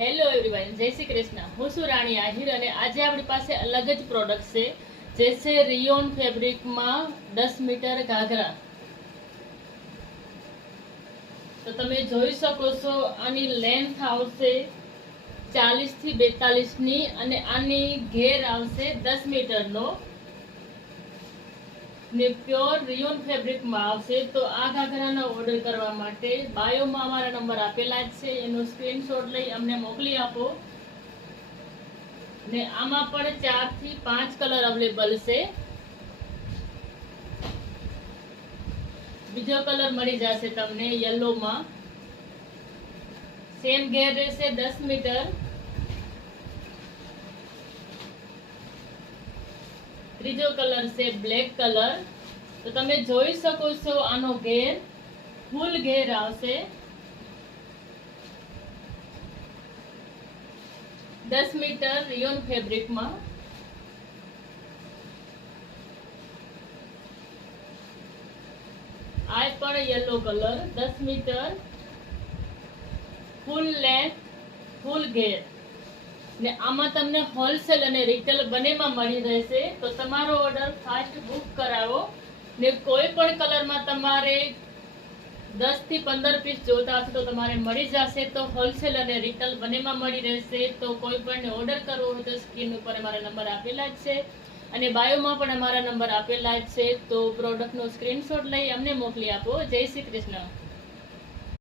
Hello everyone, જય શ્રી કૃષ્ણ. હું છું રાણી આહિર અને આજે આપણી પાસે અલગ જ પ્રોડક્ટ છે જે છે રિયોન ફેબ્રિકમાં 10 મીટર ઘાઘરા. તો તમે જોઈ શકો છો આની લેન્થ આવશે 40 થી 42 ની અને આની ઘેર આવશે 10 મીટરનો ને પ્યોર રિયોન ફેબ્રિકમાં આવશે. તો આ ઘાઘરાનો ઓર્ડર કરવા માટે બાયોમાં અમારા નંબર આપેલા જ છે, એનો સ્ક્રીનશોટ લઈ અમને મોકલી આપો. ને આમાં પણ 4 થી 5 કલર અવેલેબલ છે. બીજો કલર મળી જશે તમને યલોમાં. સેમ ઘેર રહેશે 10 મીટર. ત્રીજો કલર છે બ્લેક કલર. તો તમે જોઈ શકો છો આનો ઘેર ફૂલ ઘેર આવશે 10 મીટર રિયોન ફેબ્રિકમાં. આ પણ યલો કલર 10 મીટર ફૂલ લેન્થ ફૂલ ઘેર. ને આમાં તમને હોલસેલ અને રિટેલ બંનેમાં મળી રહેશે. તો તમારો ઓર્ડર ફાસ્ટ બુક કરાવો. ને કોઈ પણ કલરમાં તમારે 10 થી 15 પીસ જોતા હશે તો તમારે મળી જશે. તો હોલસેલ અને રિટેલ બંનેમાં મળી રહેશે. તો કોઈ પણ ઓર્ડર કરવો હોય તો સ્ક્રીન ઉપર અમારા નંબર આપેલા જ છે અને બાયોમાં પણ અમારા નંબર આપેલા જ છે. તો પ્રોડક્ટનો સ્ક્રીનશોટ લઈ અમને મોકલી આપો. જય શ્રી કૃષ્ણ.